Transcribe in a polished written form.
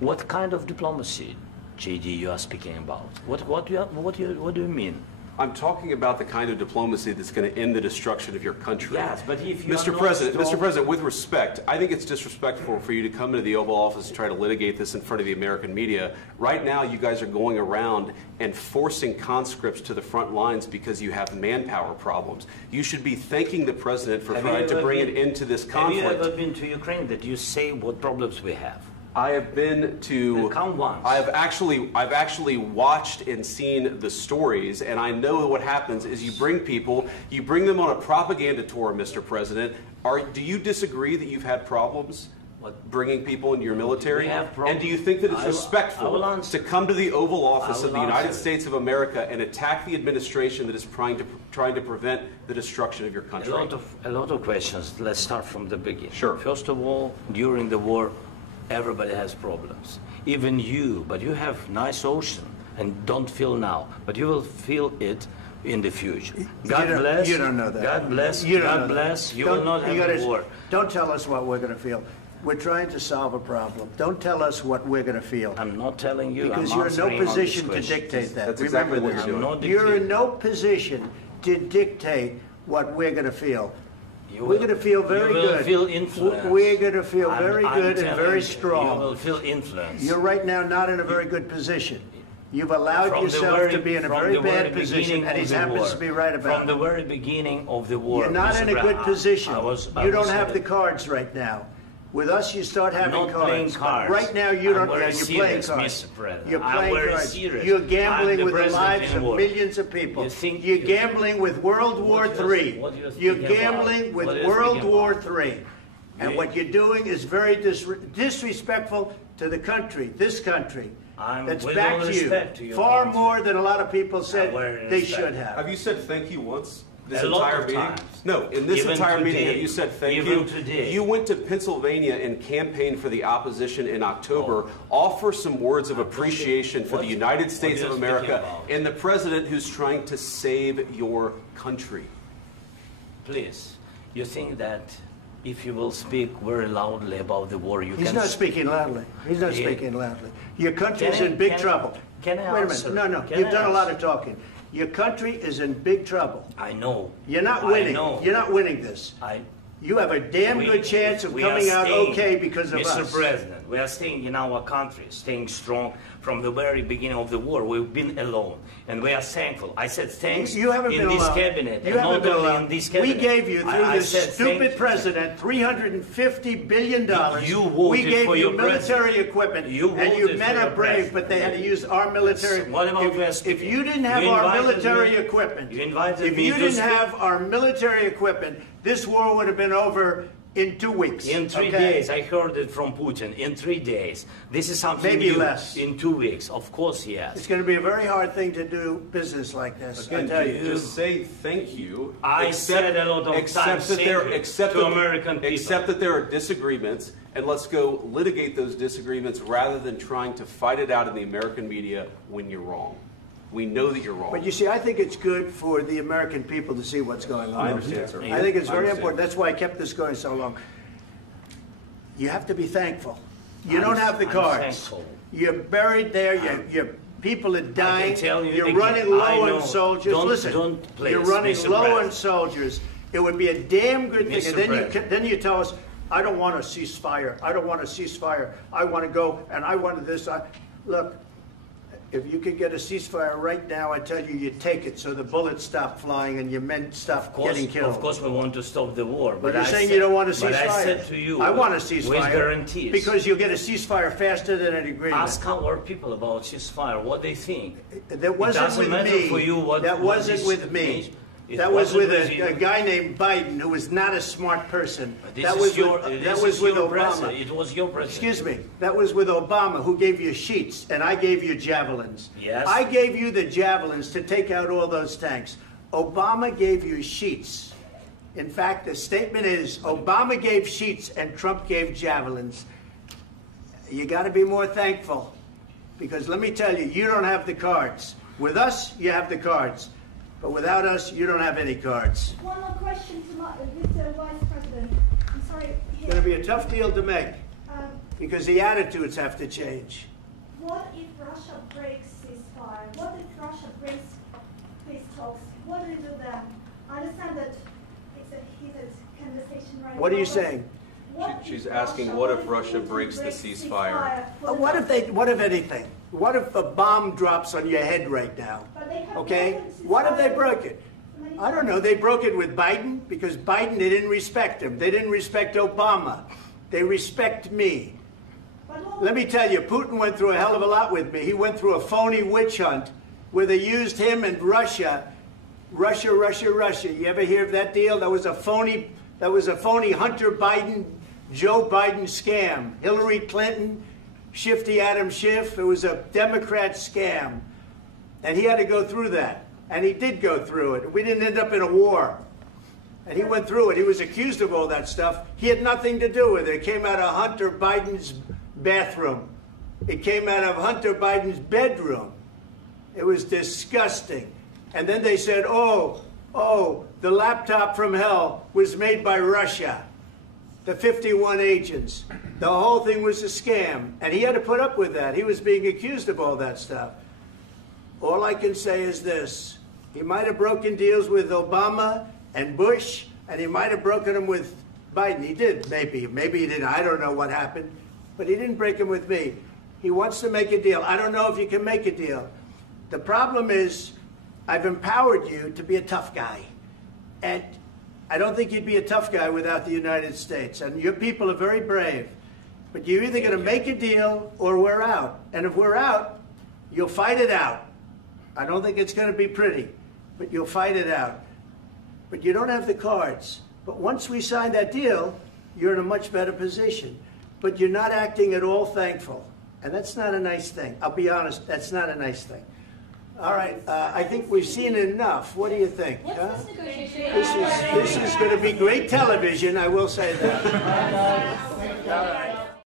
What kind of diplomacy, JD, you are speaking about? What do you mean? I'm talking about the kind of diplomacy that's going to end the destruction of your country. Yes, but if you Mr. President, with respect, I think it's disrespectful for you to come into the Oval Office and try to litigate this in front of the American media. Right now, you guys are going around and forcing conscripts to the front lines because you have manpower problems. You should be thanking the President for trying to bring an end to this conflict. Have you ever been to Ukraine that you say what problems we have? I have been to. Come once. I've actually watched and seen the stories, and I know what happens is you bring people, you bring them on a propaganda tour, Mr. President. Do you disagree that you've had problems bringing people into your military? And do you think that it's respectful to come to the Oval Office of the United States of America and attack the administration that is trying to prevent the destruction of your country? A lot of questions. Let's start from the beginning. Sure. First of all, during the war, everybody has problems, even you, but you have nice ocean and don't feel now, but you will feel it in the future. God bless. You don't know that. God bless. God bless. You will not have a war. Don't tell us what we're going to feel. We're trying to solve a problem. Don't tell us what we're going to feel. I'm not telling you. Because you're in no position to dictate that. That's exactly what you're doing. You're in no position to dictate what we're going to feel. We're going to feel very good. You will feel influence. We're going to feel very good and very strong. You will feel influence. You're right now not in a very good position. You've allowed yourself to be in a very bad position, and he happens to be right about it. From the very beginning of the war. You're not in a good position. You don't have the cards right now. With us, you start having cards. Right now, you don't. You're playing cards. You're playing cards. You're gambling with the lives of millions of people. You're gambling with World War III. You're gambling with World War III. And what you're doing is very disrespectful to the country, this country. That's back to you. Far more than a lot of people said they should have. Have you said thank you once? This entire meeting? No, in this entire meeting, have you said thank you? You went to Pennsylvania and campaigned for the opposition in October. Offer some words of appreciation for the United States of America and the president who's trying to save your country. Please, you think that if you will speak very loudly about the war, you can... He's not speaking loudly. He's not speaking loudly. Your country is in big trouble. Can I answer? Wait a minute. No. You've done a lot of talking. Your country is in big trouble. I know. You're not winning. You're not winning this. You have a damn good chance of coming out okay because of us. Mr. President, we are staying in our country, staying strong from the very beginning of the war. We've been alone, and we are thankful. I said thanks you haven't in been this alone. cabinet. You haven't been alone. In this cabinet. We gave you, through this stupid president, $350 billion. We gave you military equipment, and your men are brave, but they had to use our military. If you didn't have our military equipment, this war would have been over in 2 weeks. In 3 days. I heard it from Putin. In 3 days. This is something maybe new. Less. In 2 weeks. Of course, yes. It's going to be a very hard thing to do business like this. Again, I tell you. Just say thank you. I said a lot of times to American people. Accept that there are disagreements, and let's go litigate those disagreements rather than trying to fight it out in the American media when you're wrong. We know that you're wrong. But you see, I think it's good for the American people to see what's going on. I understand, sir. I think it's very important. That's why I kept this going so long. You have to be thankful. You don't have the cards. You're buried there. Your people are dying. You're running low on soldiers. Listen, you're running low on soldiers. It would be a damn good thing. And then you tell us, I don't want a ceasefire. I don't want a ceasefire. I want to go, and I want this. Look. If you could get a ceasefire right now, I tell you, you take it so the bullets stop flying and your men stop getting killed. Of course, we want to stop the war. But you're saying you don't want a ceasefire. But I said to you, I want a ceasefire. With guarantees. Because you'll get a ceasefire faster than an agreement. Ask our people about ceasefire, what they think. That wasn't with me. That wasn't with me. That was with a guy named Biden, who was not a smart person. That was with Obama. It was your president. Excuse me. That was with Obama, who gave you sheets, and I gave you javelins. Yes. I gave you the javelins to take out all those tanks. Obama gave you sheets. In fact, the statement is, Obama gave sheets and Trump gave javelins. You got to be more thankful, because let me tell you, you don't have the cards. With us, you have the cards. But without us, you don't have any cards. One more question to Mr. Vice President. I'm sorry. It's going to be a tough deal to make. because the attitudes have to change. What if Russia breaks ceasefire? What if Russia breaks peace talks? What do you do then? I understand that it's a heated conversation right now. What are you saying? She's asking, what if Russia breaks the ceasefire? What if anything? What if a bomb drops on your head right now? Okay? What if they broke it? I don't know. They broke it with Biden because Biden, they didn't respect him. They didn't respect Obama. They respect me. Let me tell you, Putin went through a hell of a lot with me. He went through a phony witch hunt where they used him and Russia. Russia. You ever hear of that deal? That was a phony Hunter Biden, Joe Biden scam. Hillary Clinton, Shifty Adam Schiff. It was a Democrat scam. And he had to go through that. And he did go through it. We didn't end up in a war. And he went through it. He was accused of all that stuff. He had nothing to do with it. It came out of Hunter Biden's bathroom. It came out of Hunter Biden's bedroom. It was disgusting. And then they said, oh, the laptop from hell was made by Russia. The 51 agents. The whole thing was a scam. And he had to put up with that. He was being accused of all that stuff. All I can say is this. He might have broken deals with Obama and Bush, and he might have broken them with Biden. He did, maybe. Maybe he didn't. I don't know what happened. But he didn't break them with me. He wants to make a deal. I don't know if you can make a deal. The problem is, I've empowered you to be a tough guy. And I don't think you'd be a tough guy without the United States. And your people are very brave. But you're either going to make a deal or we're out. And if we're out, you'll fight it out. I don't think it's going to be pretty, but you'll fight it out. But you don't have the cards. But once we sign that deal, you're in a much better position. But you're not acting at all thankful. And that's not a nice thing. I'll be honest, that's not a nice thing. All right, I think we've seen enough. What do you think? Huh? This is going to be great television, I will say that. All right.